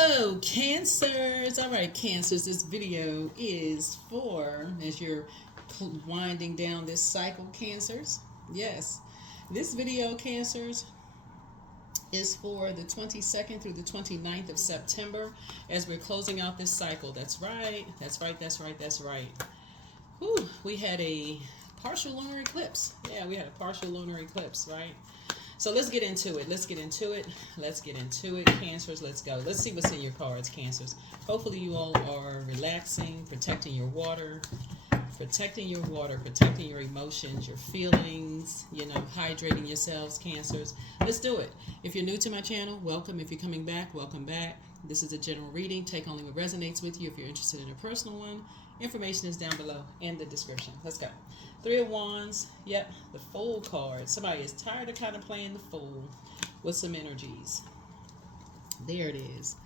Hello, Cancers. All right, Cancers, this video is for, as you're winding down this cycle, Cancers. Yes, this video, Cancers, is for the 22nd through the 29th of September as we're closing out this cycle. That's right, that's right, that's right, that's right. Whew, we had a partial lunar eclipse. Yeah, we had a partial lunar eclipse, right? So let's get into it. Let's get into it. Let's get into it. Cancers, let's go. Let's see what's in your cards, Cancers. Hopefully you all are relaxing, protecting your water, protecting your emotions, your feelings, hydrating yourselves, Cancers. Let's do it. If you're new to my channel, welcome. If you're coming back, welcome back. This is a general reading. Take only what resonates with you. If you're interested in a personal one, information is down below in the description. Let's go. Three of Wands. Yep, the Fool card. Somebody is tired of kind of playing the Fool with some energies. There it is.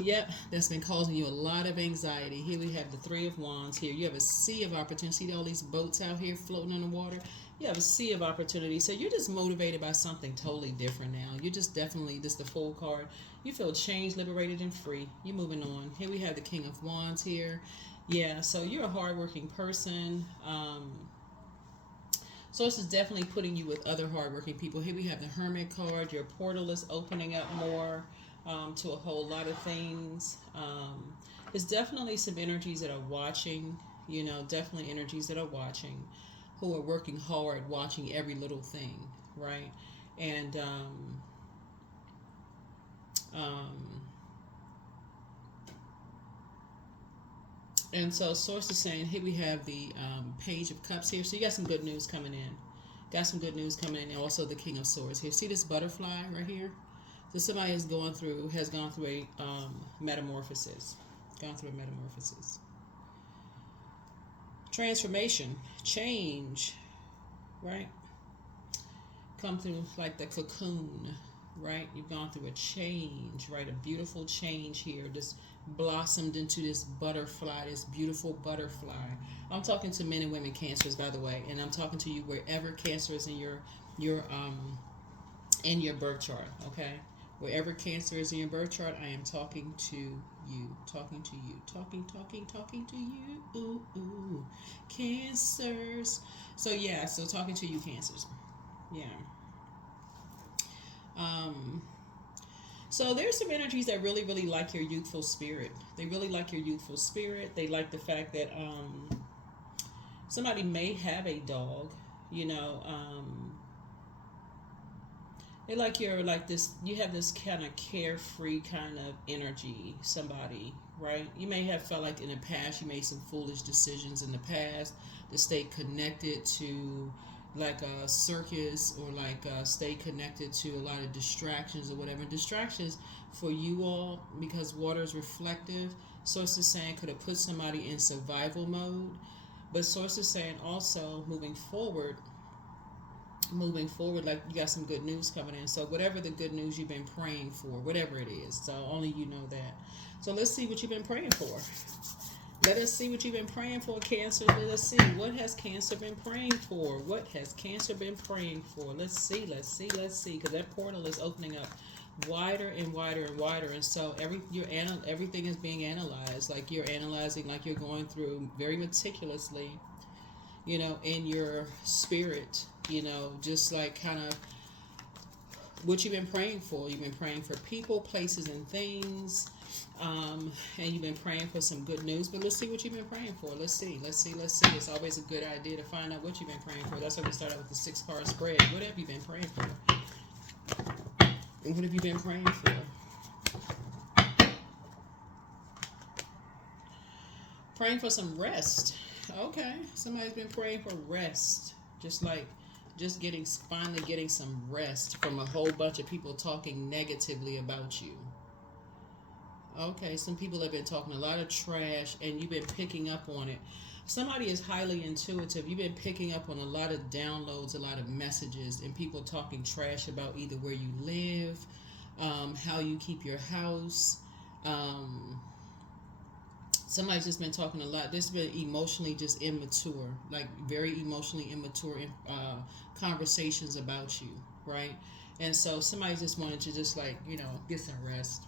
Yep, that's been causing you a lot of anxiety. Here we have the Three of Wands. Here you have a sea of opportunity. See all these boats out here floating in the water? You have a sea of opportunity. So you're just motivated by something totally different now. You're just definitely, this is the Fool card. You feel changed, liberated, and free. You're moving on. Here we have the King of Wands here. Yeah, so you're a hardworking person. So this is definitely putting you with other hardworking people. Here we have the Hermit card. Your portal is opening up more to a whole lot of things. There's definitely some energies that are watching, definitely energies that are watching, who are working hard, watching every little thing, right? And so Source is saying, here we have the Page of Cups here. So you got some good news coming in. Got some good news coming in. And also the King of Swords here. See this butterfly right here? So somebody has gone through a metamorphosis. Gone through a metamorphosis. Transformation. Change. Right? Come through like the cocoon. Right? You've gone through a change, right? A beautiful change here. Just blossomed into this butterfly, this beautiful butterfly. I'm talking to men and women Cancers, by the way, and I'm talking to you wherever Cancer is in your birth chart, okay? Wherever Cancer is in your birth chart, I am talking to you, talking to you. Ooh, Cancers. So yeah, so talking to you, Cancers. Yeah. So there's some energies that really, really like your youthful spirit. They really like your youthful spirit. They like the fact that somebody may have a dog, they like you have this kind of carefree kind of energy, somebody, right? You may have felt like in the past you made some foolish decisions in the past to stay connected to like a circus, or like stay connected to a lot of distractions or whatever. Distractions for you all, because water is reflective. Source is saying could have put somebody in survival mode, but Source is saying also moving forward, like you got some good news coming in. So whatever the good news you've been praying for, whatever it is, so only you know that. So let's see what you've been praying for. Let us see what you've been praying for, Cancer. Let us see. What has Cancer been praying for? What has Cancer been praying for? Let's see. Because that portal is opening up wider and wider and wider. And so everything is being analyzed. Like you're analyzing, like you're going through very meticulously, in your spirit, just like kind of what you've been praying for. You've been praying for people, places, and things. And you've been praying for some good news, but let's see what you've been praying for. Let's see. It's always a good idea to find out what you've been praying for. That's why we start out with the 6-card spread. What have you been praying for? And what have you been praying for? Praying for some rest. Okay, somebody's been praying for rest. Finally getting some rest from a whole bunch of people talking negatively about you. Okay, some people have been talking a lot of trash and you've been picking up on it. Somebody is highly intuitive. You've been picking up on a lot of downloads, a lot of messages, and people talking trash about either where you live, how you keep your house. Somebody's just been talking a lot. This has been emotionally just immature, like very emotionally immature conversations about you, right? And so somebody just wanted to just get some rest.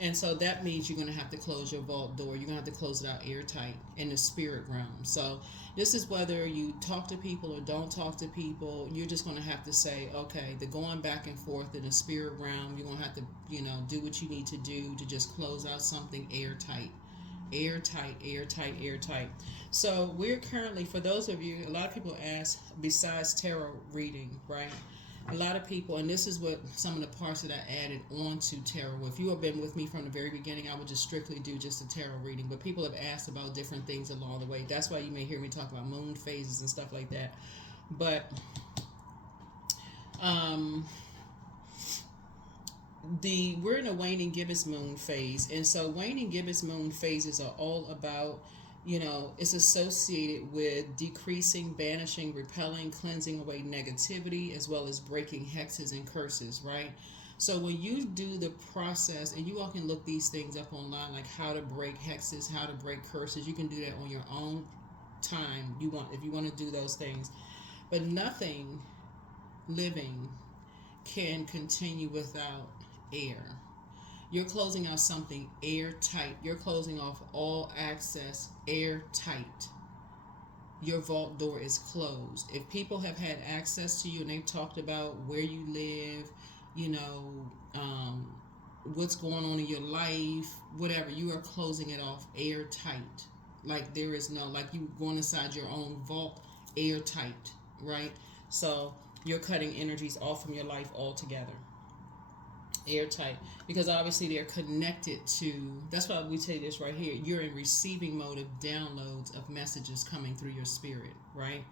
And so that means you're going to have to close your vault door. You're going to have to close it out airtight in the spirit realm. So this is whether you talk to people or don't talk to people. You're just going to have to say, okay, the going back and forth in the spirit realm, you're going to have to, do what you need to do to just close out something airtight. Airtight, airtight, airtight. So we're currently, for those of you, a lot of people ask, besides tarot reading, right? A lot of people, and this is what some of the parts that I added on to tarot. If you have been with me from the very beginning, I would just strictly do just a tarot reading. But people have asked about different things along the way. That's why you may hear me talk about moon phases and stuff like that. But we're in a waning gibbous moon phase, and so waning gibbous moon phases are all about, it's associated with decreasing, banishing, repelling, cleansing away negativity, as well as breaking hexes and curses, right? So when you do the process, and you all can look these things up online, like how to break hexes, how to break curses, you can do that on your own time if you want to do those things. But nothing living can continue without air. You're closing out something airtight. You're closing off all access airtight. Your vault door is closed. If people have had access to you and they've talked about where you live, what's going on in your life, whatever, you are closing it off airtight. Like there is no, like you going inside your own vault airtight, right? So you're cutting energies off from your life altogether. Airtight, because obviously they're connected to, that's why we say this right here, you're in receiving mode of downloads of messages coming through your spirit, right?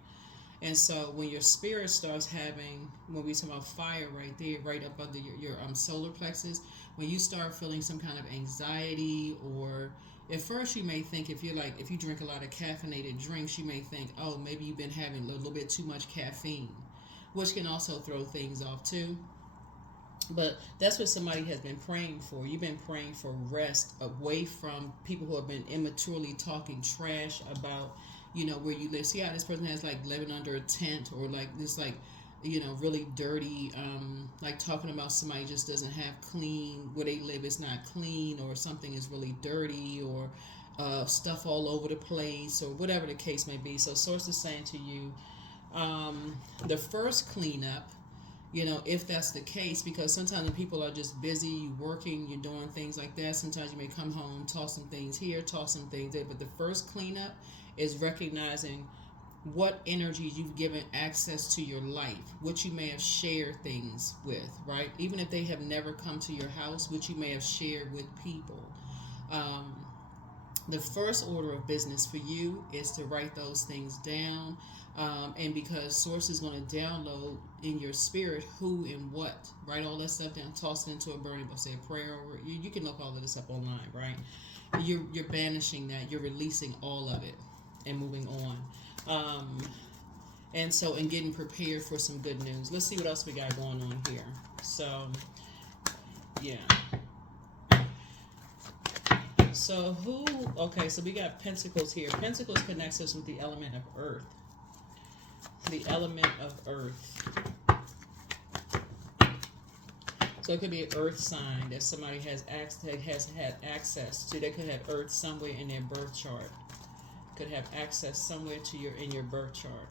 And so when your spirit starts having, when we talk about fire right there, right up under your solar plexus, when you start feeling some kind of anxiety, or at first you may think, if you drink a lot of caffeinated drinks, you may think, oh, maybe you've been having a little bit too much caffeine, which can also throw things off too. But that's what somebody has been praying for. You've been praying for rest away from people who have been immaturely talking trash about, where you live. See how this person has like living under a tent, or like this really dirty, like talking about somebody just doesn't have clean, where they live is not clean, or something is really dirty, or stuff all over the place, or whatever the case may be. So Source is saying to you, the first cleanup, if that's the case, because sometimes when people are just busy, you working, you're doing things like that, sometimes you may come home, toss some things here, toss some things there, but the first cleanup is recognizing what energies you've given access to your life, what you may have shared things with, right? Even if they have never come to your house, what you may have shared with people. The first order of business for you is to write those things down. And because Source is going to download in your spirit who and what, write all that stuff down, toss it into a burning bowl, say a prayer over it. You can look all of this up online, right? You're banishing that, you're releasing all of it and moving on. And so, and getting prepared for some good news. Let's see what else we got going on here. So, yeah. So so we got Pentacles here. Pentacles connects us with the element of earth. The element of earth. So it could be an earth sign that somebody has had access to. They could have earth somewhere in their birth chart. Could have access somewhere to in your birth chart.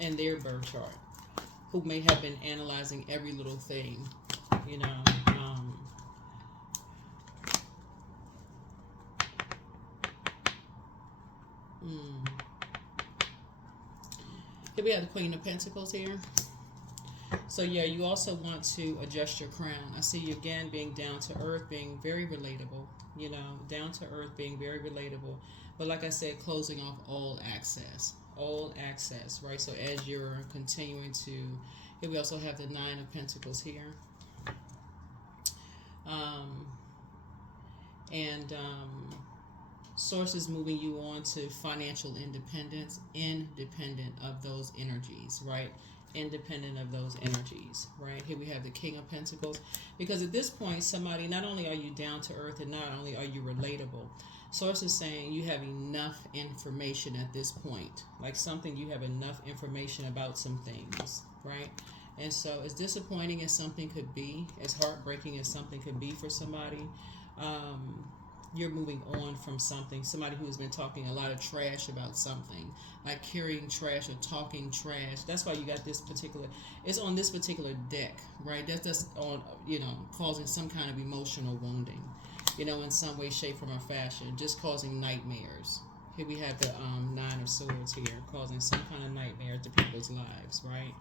In their birth chart. Who may have been analyzing every little thing, Here we have the Queen of Pentacles here. So yeah, you also want to adjust your crown. I see you again being down to earth, being very relatable, down to earth, being very relatable. But like I said, closing off all access, right? So as you're continuing to, here we also have the Nine of Pentacles here. Source is moving you on to financial independence, independent of those energies, right? Independent of those energies, right? Here we have the King of Pentacles. Because at this point, somebody, not only are you down to earth and not only are you relatable, Source is saying you have enough information at this point. Like something, you have enough information about some things, right? And so, as disappointing as something could be, as heartbreaking as something could be for somebody, you're moving on from something. Somebody who's been talking a lot of trash about something, like carrying trash or talking trash. That's why you got this particular, it's on this particular deck, right? That's on, causing some kind of emotional wounding, in some way, shape, form, or fashion, just causing nightmares. Here we have the Nine of Swords here, causing some kind of nightmare to people's lives, right?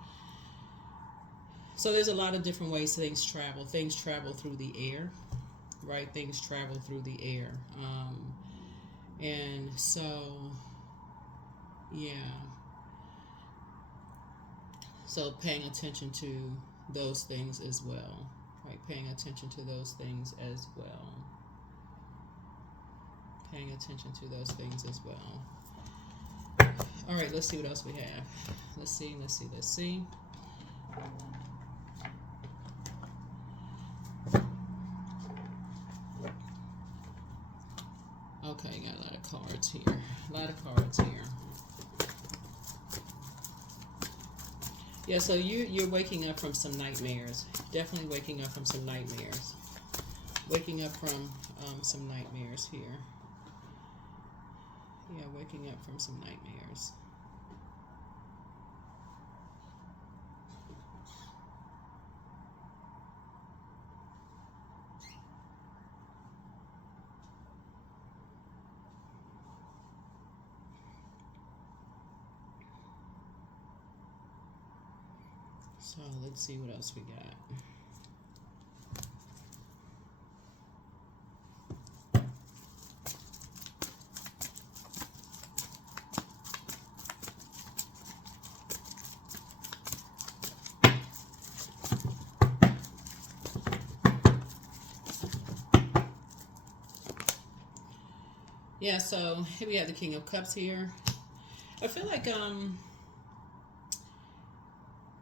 So there's a lot of different ways things travel. Things travel through the air, right? Things travel through the air. And so, yeah. So paying attention to those things as well, right? Paying attention to those things as well. Paying attention to those things as well. All right, let's see what else we have. Let's see. Okay, got a lot of cards here. Yeah, so you're waking up from some nightmares. Definitely waking up from some nightmares. Waking up from some nightmares here. Yeah, waking up from some nightmares. So let's see what else we got. Yeah, so here we have the King of Cups here. I feel like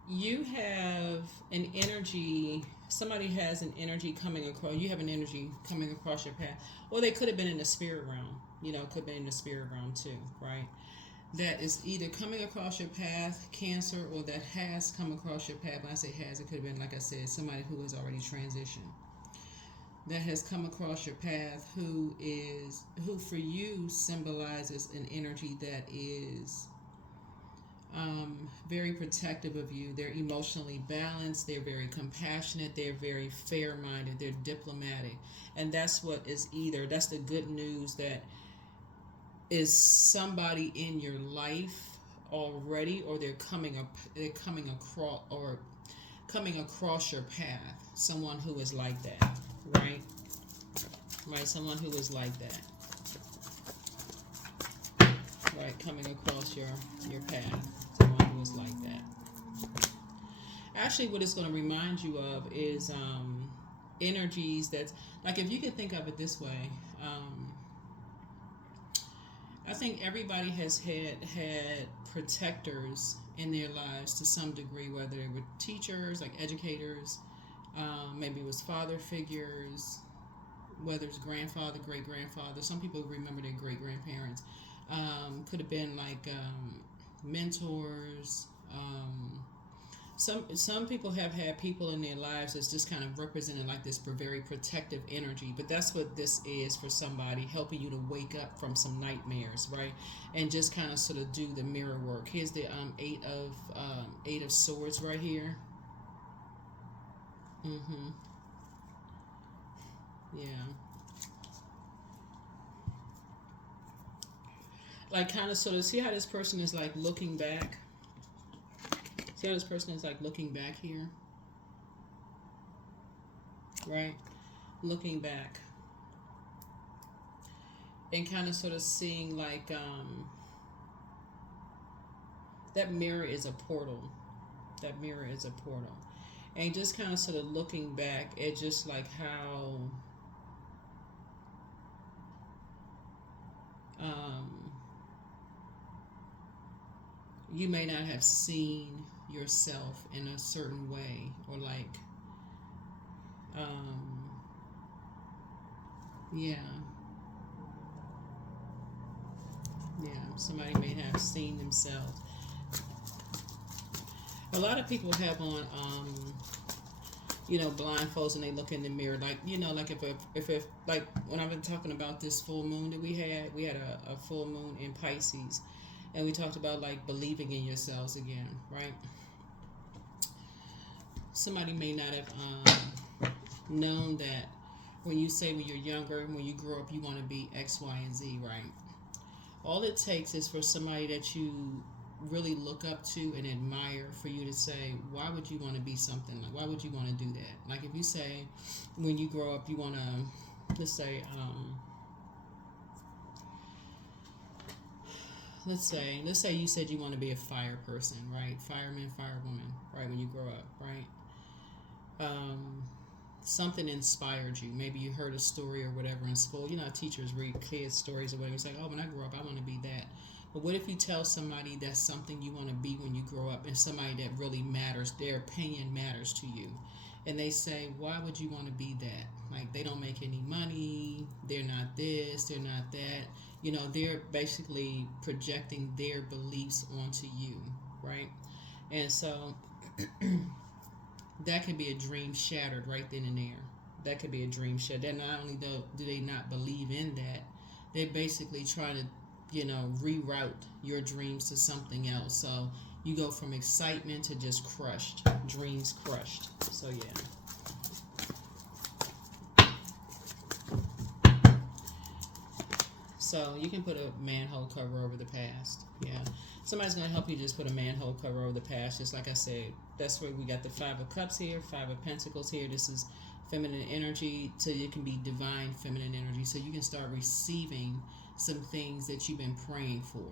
you have an energy, somebody has an energy coming across, you have an energy coming across your path. Or they could have been in the spirit realm, could have been in the spirit realm too, right? That is either coming across your path, Cancer, or that has come across your path. When I say has, it could have been, like I said, somebody who has already transitioned. That has come across your path who for you symbolizes an energy that is very protective of you. They're emotionally balanced. They're very compassionate. They're very fair-minded. They're diplomatic. And that's what is that's the good news, that is somebody in your life already, or they're coming across your path. Someone who is like that, right? Right, someone who is like that. Right, coming across your path. Someone who is like that. Actually, what it's going to remind you of is energies that's, like, if you could think of it this way, I think everybody has had protectors in their lives to some degree, whether they were teachers, like educators, maybe it was father figures, whether it's grandfather, great-grandfather. Some people remember their great-grandparents. Could have been like mentors. Some people have had people in their lives that's just kind of represented like this very protective energy. But that's what this is for somebody, helping you to wake up from some nightmares, right? And just kind of sort of do the mirror work. Here's the Eight of Swords right here. Yeah. Like, kind of sort of see how this person is like looking back. See how this person is like looking back here, right? Looking back and kind of sort of seeing like that mirror is a portal. That mirror is a portal, and just kind of sort of looking back at just like how you may not have seen yourself in a certain way, or like somebody may have seen themselves. A lot of people have on, you know, blindfolds and they look in the mirror, like, you know, like if like when I've been talking about this full moon that we had a full moon in Pisces, and we talked about like believing in yourselves again, right? Somebody may not have known that when you say when you're younger, when you grow up, you want to be X, Y, and Z, right? All it takes is for somebody that you really look up to and admire for you to say, why would you want to be something like, why would you want to do that? Like if you say when you grow up you want to, let's say you said you want to be a fire person, right? Fireman, firewoman, right? When you grow up, right? Something inspired you. Maybe you heard a story or whatever in school. You know, teachers read kids stories or whatever. It's like, oh, when I grow up I want to be that. But what if you tell somebody that's something you want to be when you grow up, and somebody that really matters, their opinion matters to you, and they say, why would you want to be that? Like, they don't make any money, they're not this, they're not that. You know, they're basically projecting their beliefs onto you, right? And so that could be a dream shattered right then and there. That could be a dream shattered. Then not only do they not believe in that, they're basically trying to, you know, reroute your dreams to something else. So you go from excitement to just crushed, dreams crushed. So yeah. So you can put a manhole cover over the past. Yeah. Somebody's going to help you just put a manhole cover over the past. Just like I said, that's where we got the Five of Cups here, Five of Pentacles here. This is feminine energy, so it can be divine feminine energy. So you can start receiving some things that you've been praying for,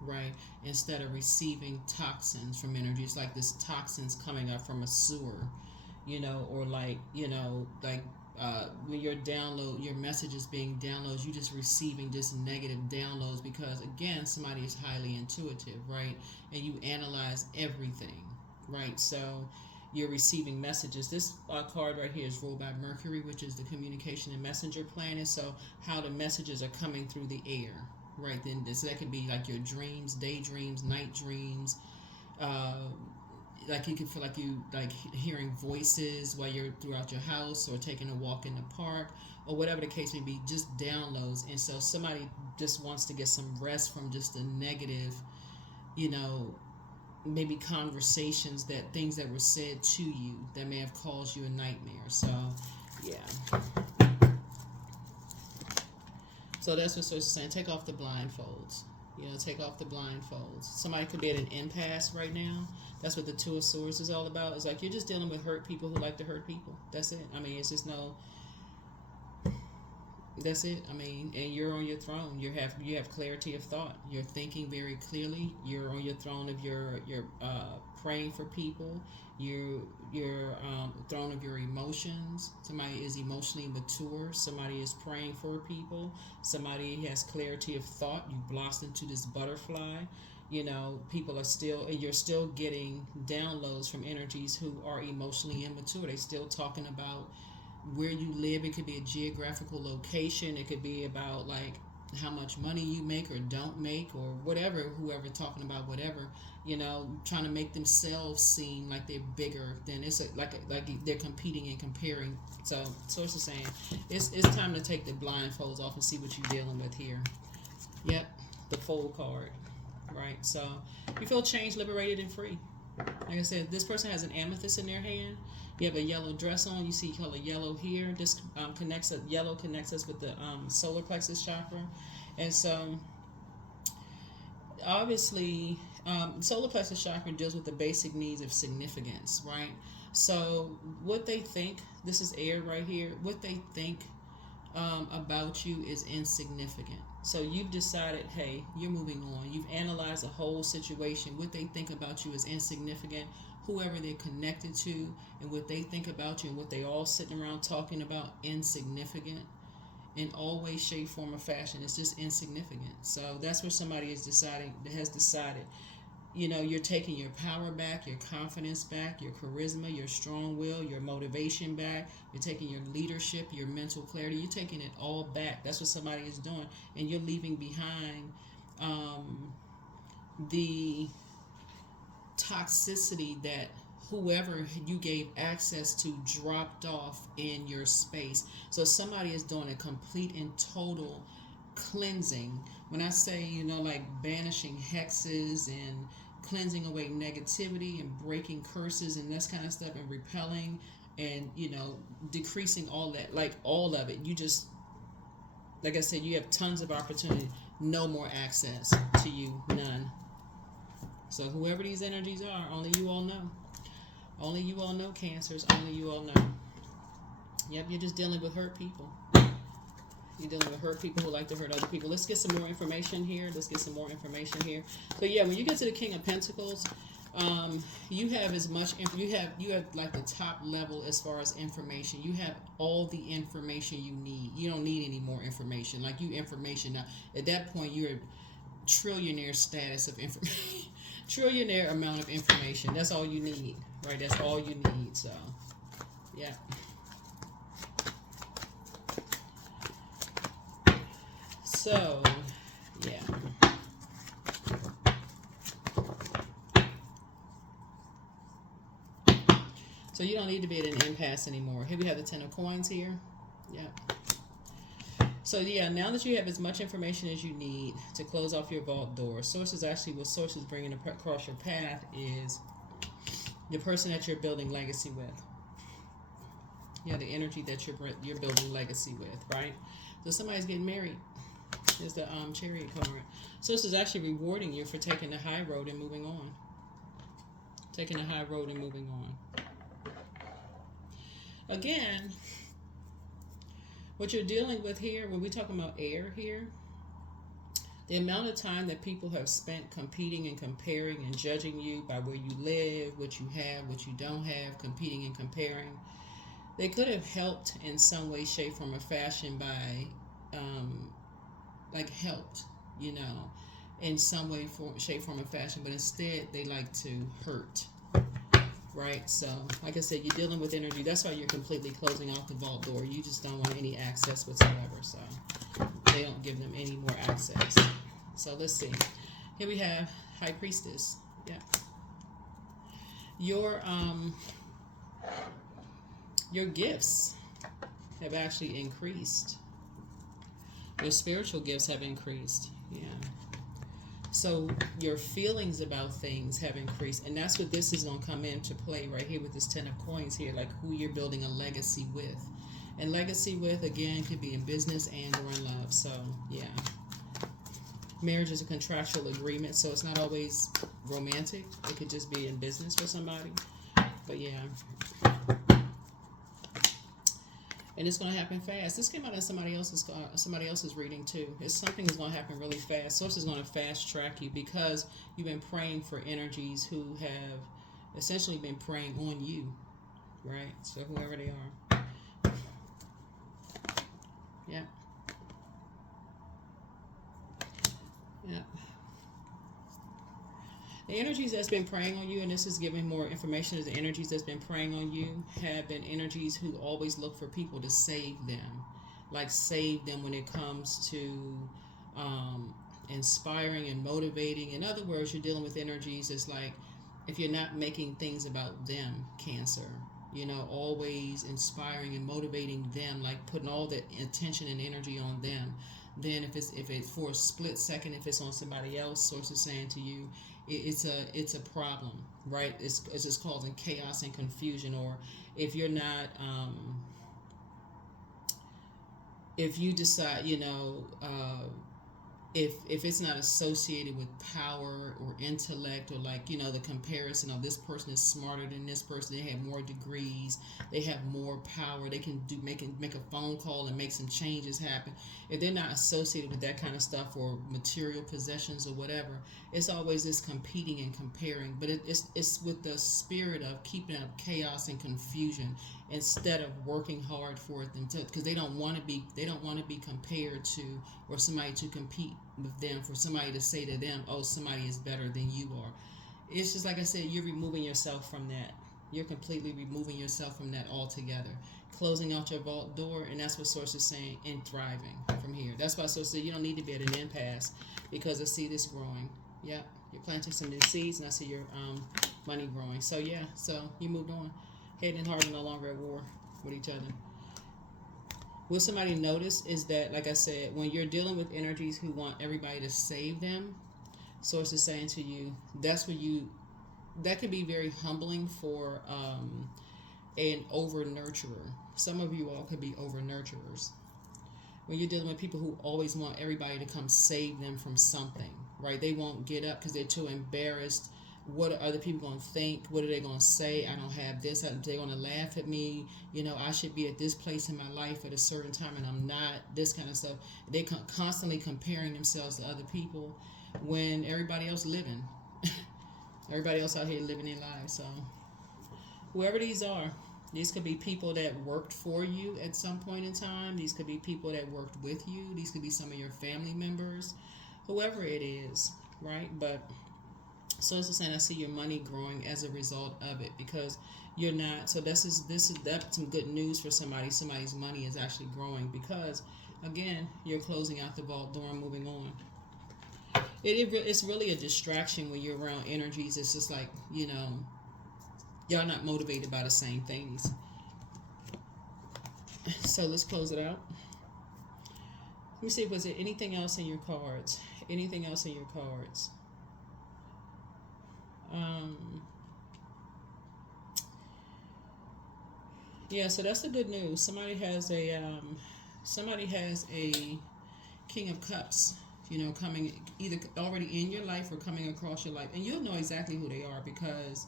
right? Instead of receiving toxins from energy. It's like this toxins coming up from a sewer, you know, or like, you know, like when your message is being downloaded, you just receiving just negative downloads because, again, somebody is highly intuitive, right? And you analyze everything, right? So you're receiving messages. This card right here is ruled by Mercury, which is the communication and messenger planet. So how the messages are coming through the air, right? Then so that could be like your dreams, daydreams, night dreams. Like you can feel like you like hearing voices while you're throughout your house or taking a walk in the park or whatever the case may be, just downloads. And so somebody just wants to get some rest from just the negative, you know, maybe conversations, that things that were said to you that may have caused you a nightmare. So yeah, so that's what Source is saying. Take off the blindfolds. You know, take off the blindfolds. Somebody could be at an impasse right now. That's what the Two of Swords is all about. It's like you're just dealing with hurt people who like to hurt people. That's it. I mean, it's just no. That's it. I mean, and you're on your throne. You have clarity of thought. You're thinking very clearly. You're on your throne of your praying for people. Your throne of your emotions. Somebody is emotionally mature. Somebody is praying for people. Somebody has clarity of thought. You blossom into this butterfly. You know, people are still, and you're still getting downloads from energies who are emotionally immature. They still talking about where you live. It could be a geographical location. It could be about like how much money you make or don't make or whatever, whoever talking about whatever, you know, trying to make themselves seem like they're bigger than like they're competing and comparing. So Source is saying it's time to take the blindfolds off and see what you're dealing with here. Yep, the Fool card, right? So you feel changed, liberated, and free. Like I said, this person has an amethyst in their hand. You have a yellow dress on. You see color yellow here. This yellow connects us with the solar plexus chakra. And so, obviously, solar plexus chakra deals with the basic needs of significance, right? So, what they think, this is air right here, what they think about you is insignificant. So you've decided, hey, you're moving on. You've analyzed the whole situation. What they think about you is insignificant. Whoever they're connected to and what they think about you and what they all sitting around talking about, insignificant in all way, shape, form, or fashion. It's just insignificant. So that's where somebody has decided, you know, you're taking your power back, your confidence back, your charisma, your strong will, your motivation back. You're taking your leadership, your mental clarity. You're taking it all back. That's what somebody is doing. And you're leaving behind the toxicity that whoever you gave access to dropped off in your space. So somebody is doing a complete and total cleansing. When I say, like banishing hexes and cleansing away negativity and breaking curses and this kind of stuff and repelling and, decreasing all that, like all of it. You just, like I said, you have tons of opportunity. No more access to you. None. So whoever these energies are, only you all know. Only you all know, Cancers. Only you all know. Yep, you're just dealing with hurt people. You're dealing with hurt people who like to hurt other people. Let's get some more information here. So yeah, when you get to the King of Pentacles, you have as much. You have like the top level as far as information. You have all the information you need. You don't need any more information. Like information now. At that point, you're a trillionaire status of information. Trillionaire amount of information. That's all you need, right? That's all you need. So, yeah. So, yeah. So you don't need to be at an impasse anymore. Here we have the Ten of Coins here. Yeah. So yeah, now that you have as much information as you need to close off your vault door, sources actually, what sources bringing across your path is the person that you're building legacy with. Yeah, the energy that you're building legacy with, right? So somebody's getting married. There's the Chariot card. So this is actually rewarding you for taking the high road and moving on. Taking the high road and moving on. Again, what you're dealing with here, when we're talking about air here, the amount of time that people have spent competing and comparing and judging you by where you live, what you have, what you don't have, competing and comparing, they could have helped in some way, shape, form, or fashion by, helped, in some way, shape, form, or fashion, but instead they like to hurt, right? So, like I said, you're dealing with energy. That's why you're completely closing off the vault door. You just don't want any access whatsoever, so they don't give them any more access. So, let's see. Here we have High Priestess. Yeah. Your gifts have actually increased. Your spiritual gifts have increased. Yeah. So your feelings about things have increased. And that's what this is going to come into play right here with this Ten of Coins here, like who you're building a legacy with. And legacy with, again, could be in business and or in love. So, yeah. Marriage is a contractual agreement, so it's not always romantic. It could just be in business for somebody. But, yeah. And it's going to happen fast. This came out in somebody else's reading too. It's something that's going to happen really fast. Source is going to fast track you because you've been praying for energies who have essentially been preying on you, right? So whoever they are. Yeah. Yeah. The energies that's been preying on you, and this is giving more information, is the energies that's been preying on you have been energies who always look for people to save them. Like save them when it comes to inspiring and motivating. In other words, you're dealing with energies. It's like if you're not making things about them, Cancer, always inspiring and motivating them, like putting all the attention and energy on them. Then if it's for a split second, if it's on somebody else, Source is saying to you, it's a problem, right? It's just causing chaos and confusion. Or if you're not, if you decide, if it's not associated with power or intellect, or like, the comparison of this person is smarter than this person, they have more degrees, they have more power, they can make a phone call and make some changes happen. If they're not associated with that kind of stuff, or material possessions or whatever, it's always this competing and comparing. But it's with the spirit of keeping up chaos and confusion instead of working hard for them, because they don't want to be compared to, or somebody to compete with them, for somebody to say to them, oh, somebody is better than you are. It's just like I said, you're removing yourself from that. You're completely removing yourself from that altogether, closing out your vault door. And that's what Source is saying, and thriving from here. That's why Source said you don't need to be at an impasse, because I see this growing. Yep, you're planting some new seeds, and I see your money growing. So yeah, so you moved on. Head and heart are no longer at war with each other. What somebody notice is that, like I said, when you're dealing with energies who want everybody to save them, Source is saying to you, that's when you, that can be very humbling for an over nurturer. Some of you all could be over nurturers. When you're dealing with people who always want everybody to come save them from something, right? They won't get up because they're too embarrassed. What are other people going to think? What are they going to say? I don't have this. They're going to laugh at me. You know, I should be at this place in my life at a certain time and I'm not. This kind of stuff. They constantly comparing themselves to other people when everybody else living. Everybody else out here living their lives. So whoever these are, these could be people that worked for you at some point in time. These could be people that worked with you. These could be some of your family members. Whoever it is, right? But so it's saying I see your money growing as a result of it because you're not. So that's some good news for somebody. Somebody's money is actually growing because, again, you're closing out the vault door and moving on. It's really a distraction when you're around energies. It's just like, you know, y'all not motivated by the same things. So let's close it out. Let me see, was there anything else in your cards? Anything else in your cards? Yeah, so that's the good news. Somebody has a King of Cups, you know, coming either already in your life or coming across your life, and you'll know exactly who they are because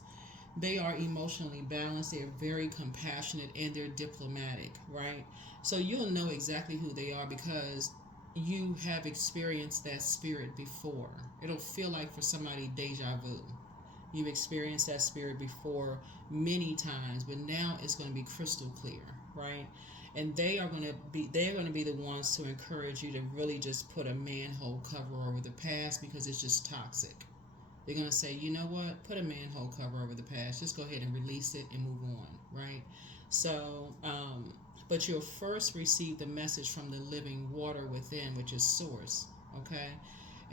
they are emotionally balanced. They're very compassionate and they're diplomatic, right? So you'll know exactly who they are because you have experienced that spirit before. It'll feel like for somebody deja vu. You've experienced that spirit before many times, but now it's going to be crystal clear, right? And they're going to be the ones to encourage you to really just put a manhole cover over the past because it's just toxic. They're going to say, you know what? Put a manhole cover over the past. Just go ahead and release it and move on, right? So, but you'll first receive the message from the living water within, which is Source, okay?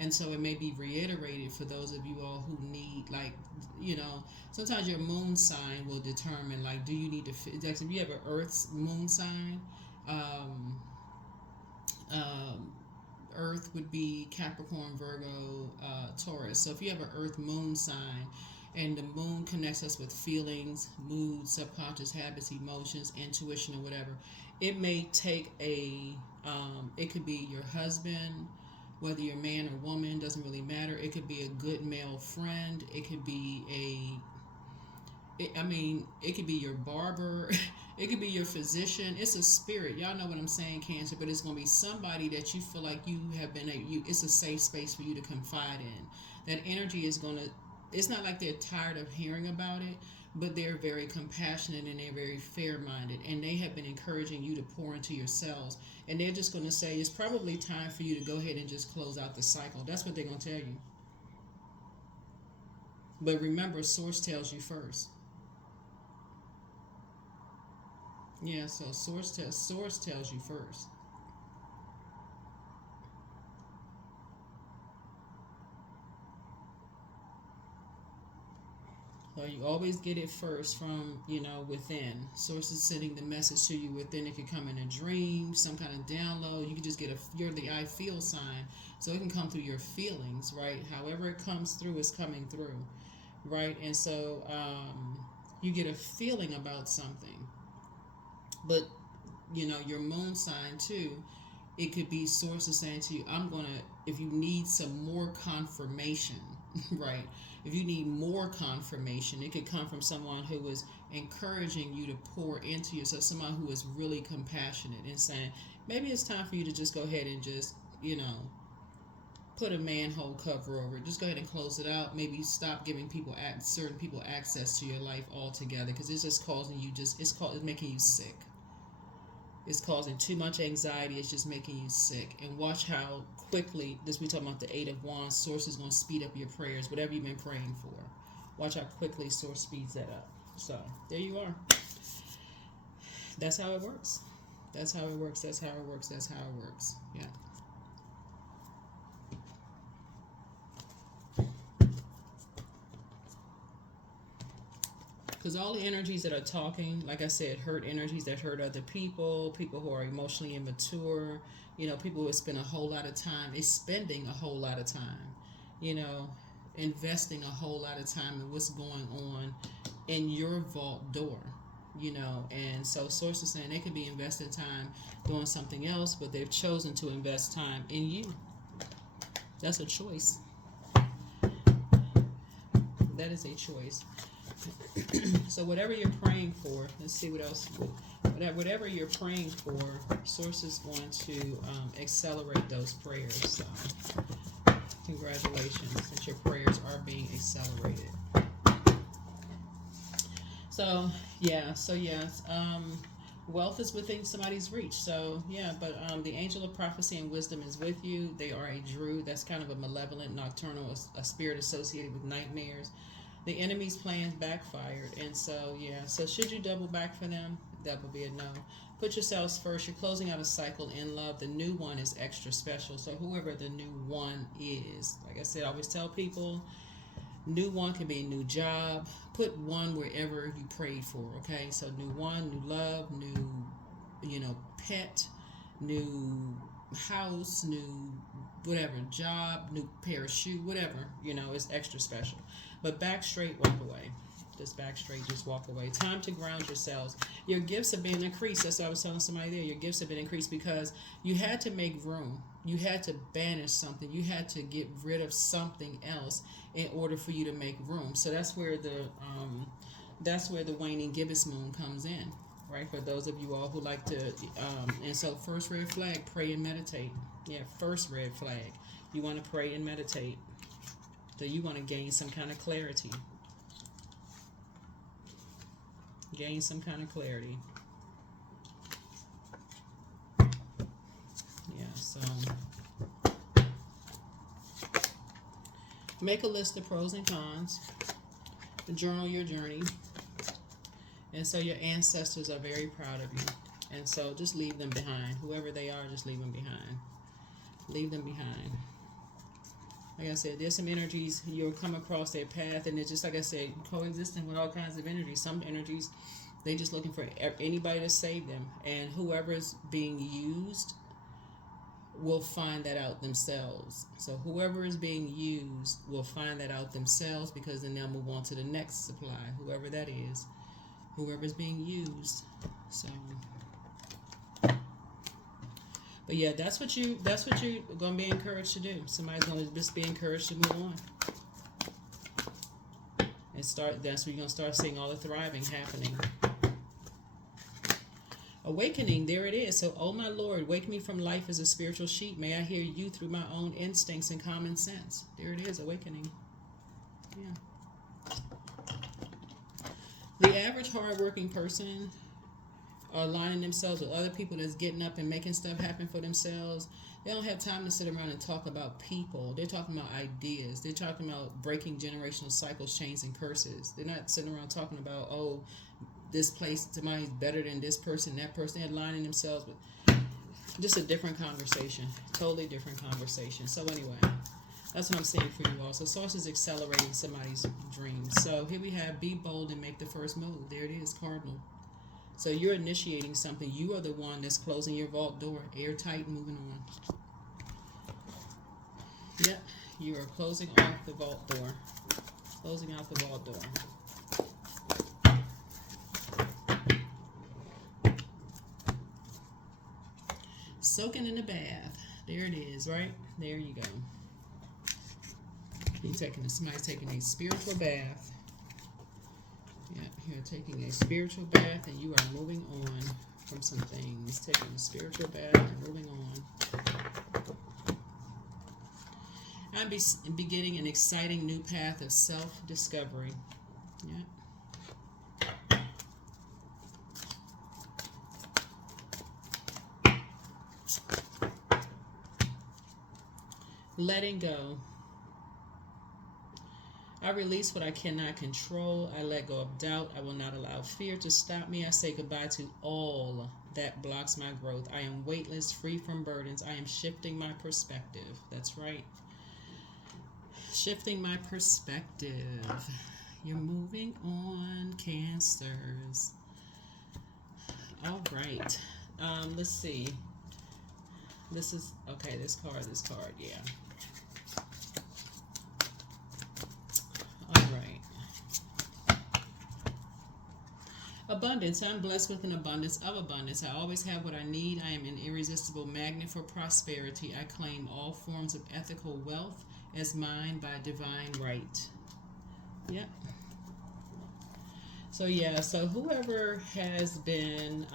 And so it may be reiterated for those of you all who need, like, you know, sometimes your moon sign will determine, like, do you need to, like, if you have an Earth's moon sign, Earth would be Capricorn, Virgo, Taurus. So if you have an Earth moon sign, and the moon connects us with feelings, moods, subconscious habits, emotions, intuition, or whatever, it may take it could be your husband, whether you're man or woman, doesn't really matter. It could be a good male friend. It could be it could be your barber. It could be your physician. It's a spirit. Y'all know what I'm saying, Cancer, but it's going to be somebody that you feel like you have been it's a safe space for you to confide in. That energy is going to, it's not like they're tired of hearing about it, but they're very compassionate and they're very fair-minded, and they have been encouraging you to pour into yourselves, and they're just going to say it's probably time for you to go ahead and just close out the cycle. That's what they're going to tell you. But remember, Source tells you first. Yeah, so Source tells you first. So you always get it first from, you know, within. Source is sending the message to you within. It could come in a dream, some kind of download. You can just get you're the I feel sign. So it can come through your feelings, right? However it comes through, it's coming through, right? And so you get a feeling about something. But, you know, your moon sign too, it could be Source is saying to you, if you need some more confirmation, right? If you need more confirmation, it could come from someone who is encouraging you to pour into yourself, someone who is really compassionate and saying, maybe it's time for you to just go ahead and just, you know, put a manhole cover over it. Just go ahead and close it out. Maybe stop giving certain people access to your life altogether, because it's just causing you it's making you sick. It's causing too much anxiety. It's just making you sick. And watch how quickly, we talking about the 8 of Wands, Source is going to speed up your prayers, whatever you've been praying for. Watch how quickly Source speeds that up. So, there you are. That's how it works. That's how it works. That's how it works. That's how it works. Yeah. because all the energies that are talking, like I said, hurt energies that hurt other people, people who are emotionally immature, people who spend a whole lot of time, is spending a whole lot of time, investing a whole lot of time in what's going on in your vault door, and so source is saying they could be investing time doing something else, but they've chosen to invest time in you. That's a choice. That is a choice. So whatever you're praying for, let's see what else. Whatever you're praying for, Source is going to accelerate those prayers. So congratulations that your prayers are being accelerated. So yes. Wealth is within somebody's reach. So but the angel of prophecy and wisdom is with you. They are a druid. That's kind of a malevolent, nocturnal, a spirit associated with nightmares. The enemy's plans backfired, and so should you double back for them? That would be a no. Put yourselves first. You're closing out a cycle in love. The new one is extra special. So whoever the new one is, like I said, I always tell people, new one can be a new job. Put one wherever you prayed for, okay? So new one, new love, new, pet, new house, new whatever, job, new pair of shoes, whatever, it's extra special. But back straight, walk away. Just back straight, just walk away. Time to ground yourselves. Your gifts have been increased. That's what I was telling somebody there. Your gifts have been increased because you had to make room. You had to banish something. You had to get rid of something else in order for you to make room. So that's where the waning gibbous moon comes in, right? For those of you all who like to, and so first red flag, pray and meditate. Yeah, first red flag. You want to pray and meditate. So you want to gain some kind of clarity. Gain some kind of clarity. Yeah, so make a list of pros and cons. Journal your journey. And so your ancestors are very proud of you. And so just leave them behind. Whoever they are, just leave them behind. Leave them behind. Like I said, there's some energies you'll come across their path, and it's just like I said, coexisting with all kinds of energies. Some energies, they just looking for anybody to save them, and whoever's being used will find that out themselves. So whoever is being used will find that out themselves, because then they'll move on to the next supply, whoever that is, whoever's being used. So. But yeah, that's what you're gonna be encouraged to do. Somebody's gonna just be encouraged to move on. And that's where you're gonna start seeing all the thriving happening. Awakening, there it is. So, oh my Lord, wake me from life as a spiritual sheep. May I hear you through my own instincts and common sense. There it is, awakening. Yeah. The average hardworking person are aligning themselves with other people that's getting up and making stuff happen for themselves. They don't have time to sit around and talk about people. They're talking about ideas. They're talking about breaking generational cycles, chains, and curses. They're not sitting around talking about, oh, this place, somebody's better than this person, that person. They're aligning themselves with just a different conversation. Totally different conversation. So anyway, that's what I'm saying for you all. So Source is accelerating somebody's dreams. So here we have, be bold and make the first move. There it is, Cardinal. So you're initiating something. You are the one that's closing your vault door, airtight, and moving on. Yep, you are closing off the vault door. Closing out the vault door. Soaking in the bath. There it is, right? There you go. Somebody's taking a spiritual bath. Yeah, you're taking a spiritual bath, and you are moving on from some things. Taking a spiritual bath and moving on. I'm beginning an exciting new path of self-discovery. Yeah. Letting go. I release what I cannot control. I let go of doubt. I will not allow fear to stop me. I say goodbye to all that blocks my growth. I am weightless, free from burdens. I am shifting my perspective. That's right. Shifting my perspective. You're moving on, Cancers. All right. Let's see. This is, okay, this card, yeah. All right. Abundance. I'm blessed with an abundance of abundance. I always have what I need. I am an irresistible magnet for prosperity. I claim all forms of ethical wealth as mine by divine right. Yep. So yeah, so whoever has been,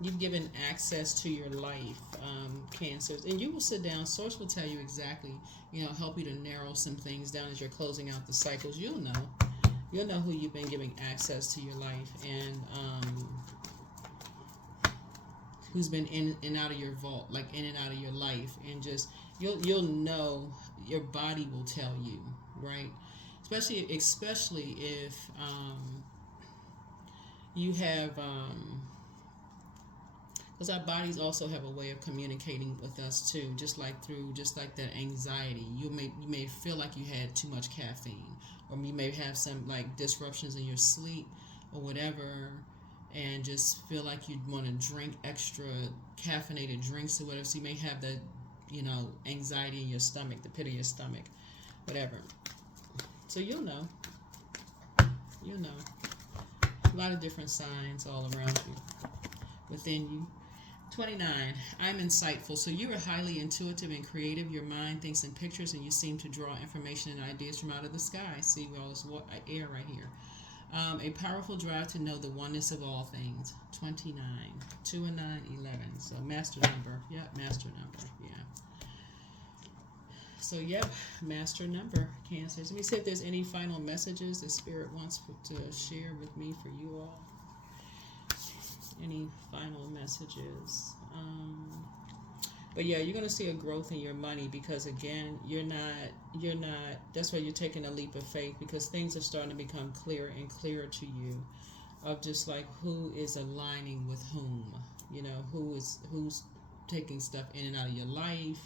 you've given access to your life, Cancers, and you will sit down. Source will tell you exactly, help you to narrow some things down as you're closing out the cycles. You'll know who you've been giving access to your life, and who's been in and out of your vault, like in and out of your life, and just you'll know. Your body will tell you, right? Especially if you have, because our bodies also have a way of communicating with us too, just like that anxiety. You may feel like you had too much caffeine, or you may have some like disruptions in your sleep or whatever, and just feel like you'd want to drink extra caffeinated drinks or whatever. So you may have that, anxiety in your stomach, the pit of your stomach, whatever. So you'll know. A lot of different signs all around you, within you. 29. I'm insightful. So you are highly intuitive and creative. Your mind thinks in pictures, and you seem to draw information and ideas from out of the sky. See all this air right here. A powerful drive to know the oneness of all things. 29. 2 and 9, 11. So master number. Yep, master number. Yeah. So, yep, master number, Cancers. Let me see if there's any final messages the Spirit wants to share with me for you all. Any final messages? But yeah, you're going to see a growth in your money, because again, you're not, that's why you're taking a leap of faith, because things are starting to become clearer and clearer to you, of just like who is aligning with whom, who's taking stuff in and out of your life,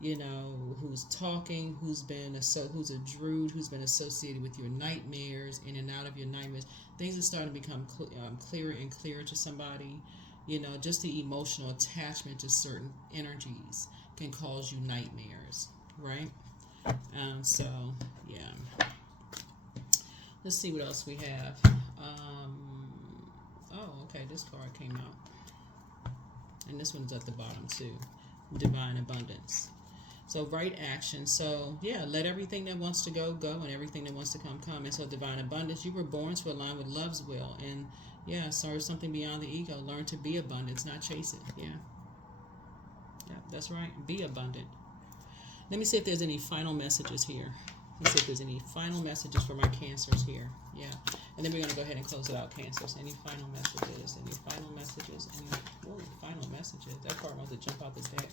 who's talking, who's a druid, who's been associated with your nightmares, in and out of your nightmares. Things are starting to become clearer and clearer to somebody. Just the emotional attachment to certain energies can cause you nightmares, right? So, yeah. Let's see what else we have. Okay, this card came out. And this one's at the bottom, too. Divine Abundance. So right action. So yeah, let everything that wants to go, and everything that wants to come. And so divine abundance, you were born to align with love's will. And yeah, serve something beyond the ego. Learn to be abundance, not chase it. Yeah. Yeah, that's right. Be abundant. Let me see if there's any final messages here. Let's see if there's any final messages for my Cancers here. Yeah. And then we're going to go ahead and close it out, Cancers. Any final messages? Any final messages? Any final messages? That card wants to jump out the deck.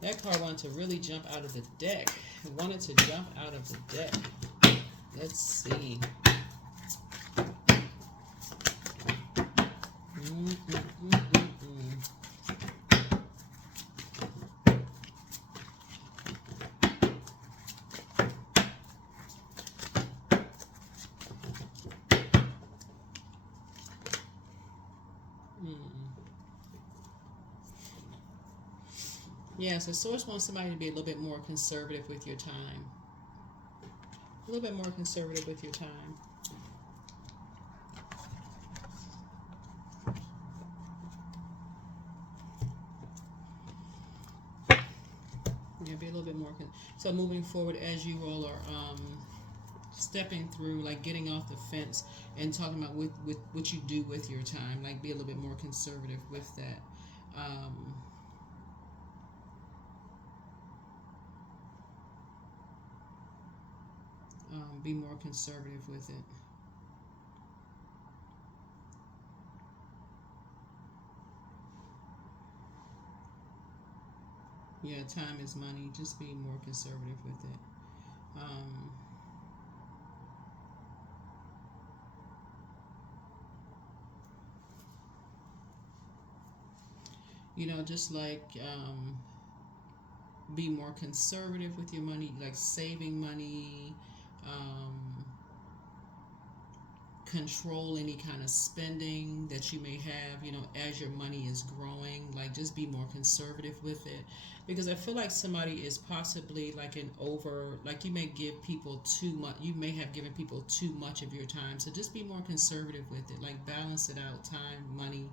That card wanted to really jump out of the deck. It wanted to jump out of the deck. Let's see. Yeah, so Source wants somebody to be a little bit more conservative with your time. A little bit more conservative with your time. Yeah, be a little bit more. So moving forward, as you all are stepping through, like getting off the fence and talking about with what you do with your time, like be a little bit more conservative with that. Be more conservative with it. Yeah, time is money. Just be more conservative with it. Just like be more conservative with your money, like saving money. control any kind of spending that you may have, you know, as your money is growing. Like, just be more conservative with it, because I feel like somebody is possibly like like you may give people too much, you may have given people too much of your time. So just be more conservative with it, like balance it out, time, money,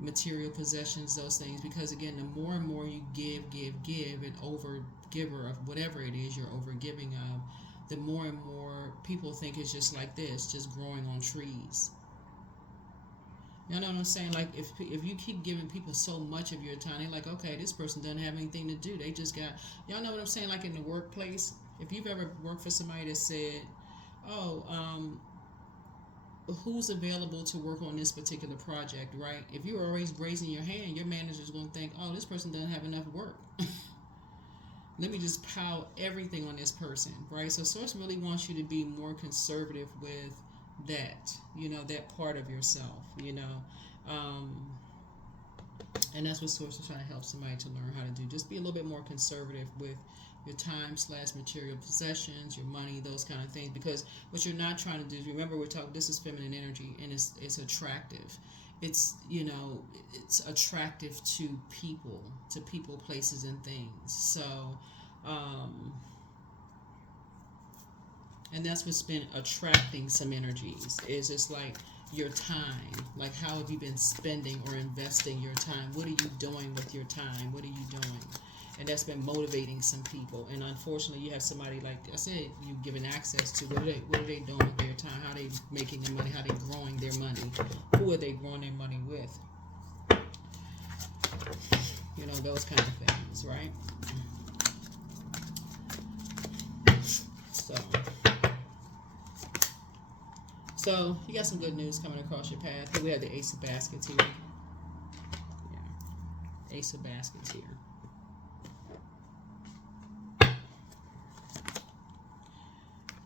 material possessions, those things, because again, the more and more you give and over giver of whatever it is you're over giving of, the more and more people think it's just like this, just growing on trees. You know what I'm saying? Like, if you keep giving people so much of your time, they're like, okay, this person doesn't have anything to do. They just got, y'all know what I'm saying? Like in the workplace, if you've ever worked for somebody that said, oh, who's available to work on this particular project, right? If you're always raising your hand, your manager's going to think, oh, this person doesn't have enough work. Let me just pile everything on this person, right? So Source really wants you to be more conservative with that, you know, that part of yourself, you know. And that's what Source is trying to help somebody to learn how to do. Just be a little bit more conservative with your time / material possessions, your money, those kind of things. Because what you're not trying to do is, remember, we're talking, this is feminine energy, and it's attractive. It's, you know, it's attractive to people, places, and things. So, and that's what's been attracting some energies, is it's like your time. Like, how have you been spending or investing your time? What are you doing with your time? What are you doing? And that's been motivating some people. And unfortunately, you have somebody, like I said, you given access to what are they doing with their time? How are they making their money? How are they growing their money? Who are they growing their money with? You know, those kind of things, right? So you got some good news coming across your path. Here we have the Ace of Baskets here. Yeah, Ace of Baskets here.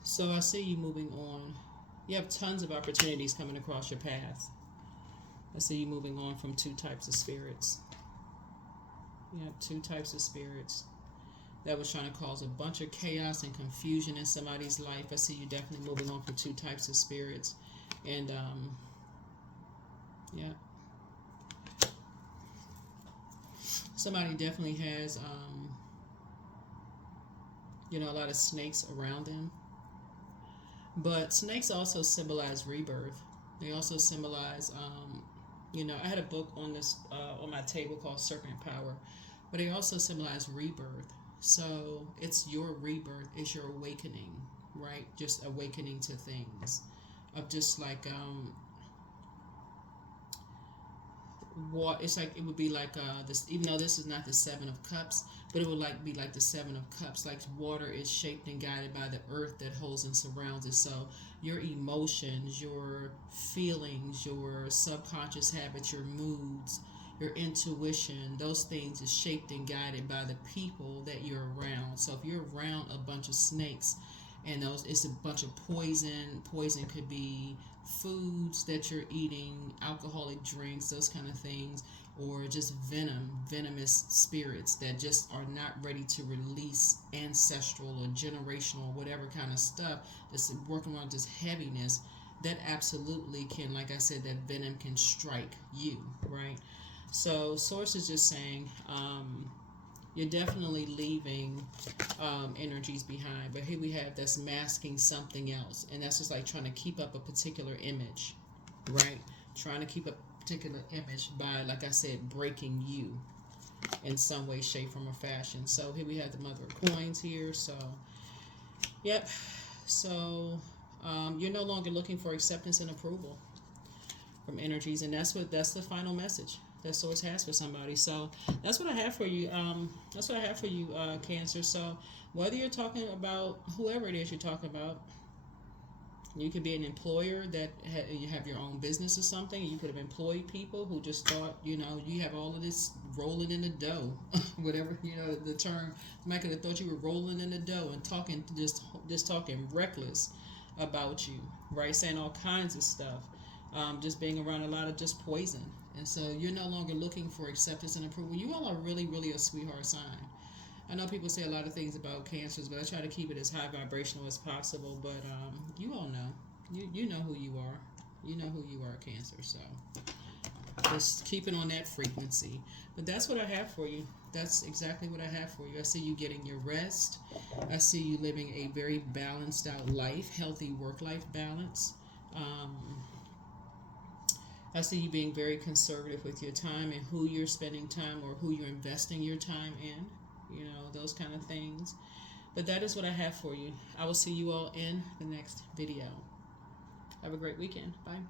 So I see you moving on. You have tons of opportunities coming across your path. I see you moving on from 2 types of spirits. You have 2 types of spirits that was trying to cause a bunch of chaos and confusion in somebody's life. I see you definitely moving on from 2 types of spirits. And, yeah. Somebody definitely has, you know, a lot of snakes around them. But snakes also symbolize rebirth. They also symbolize, you know, I had a book on this on my table called Serpent Power, but they also symbolize rebirth. So it's your rebirth, it's your awakening, right? Just awakening to things, of just like what it's like. It would be like this, even though this is not the 7 of Cups, but it would like be like the 7 of Cups. Like, water is shaped and guided by the earth that holds and surrounds it. So your emotions, your feelings, your subconscious habits, your moods, your intuition, those things is shaped and guided by the people that you're around. So if you're around a bunch of snakes, and it's a bunch of poison could be foods that you're eating, alcoholic drinks, those kind of things, or just venomous spirits that just are not ready to release ancestral or generational, whatever kind of stuff that's working on just heaviness, that absolutely can, like I said, that venom can strike you, right? So Source is just saying, you're definitely leaving energies behind. But here we have that's masking something else. And that's just like trying to keep up a particular image, right? Trying to keep a particular image by, like I said, breaking you in some way, shape, form, or fashion. So here we have the Mother of Coins here. So, yep. So you're no longer looking for acceptance and approval from energies. And that's the final message that Source has for somebody. So that's what I have for you. Cancer. So whether you're talking about whoever it is you're talking about, you could be an employer that you have your own business or something. You could have employed people who just thought, you know, you have all of this rolling in the dough, whatever, you know, the term. You might could have thought you were rolling in the dough and talking, just talking reckless about you, right? Saying all kinds of stuff. Just being around a lot of just poison. And so you're no longer looking for acceptance and approval. You all are really, really a sweetheart sign. I know people say a lot of things about Cancers, but I try to keep it as high vibrational as possible. But you all know. You know who you are. You know who you are, Cancer. So just keep it on that frequency. But that's what I have for you. That's exactly what I have for you. I see you getting your rest. I see you living a very balanced out life, healthy work-life balance. I see you being very conservative with your time and who you're spending time or who you're investing your time in. You know, those kind of things. But that is what I have for you. I will see you all in the next video. Have a great weekend. Bye.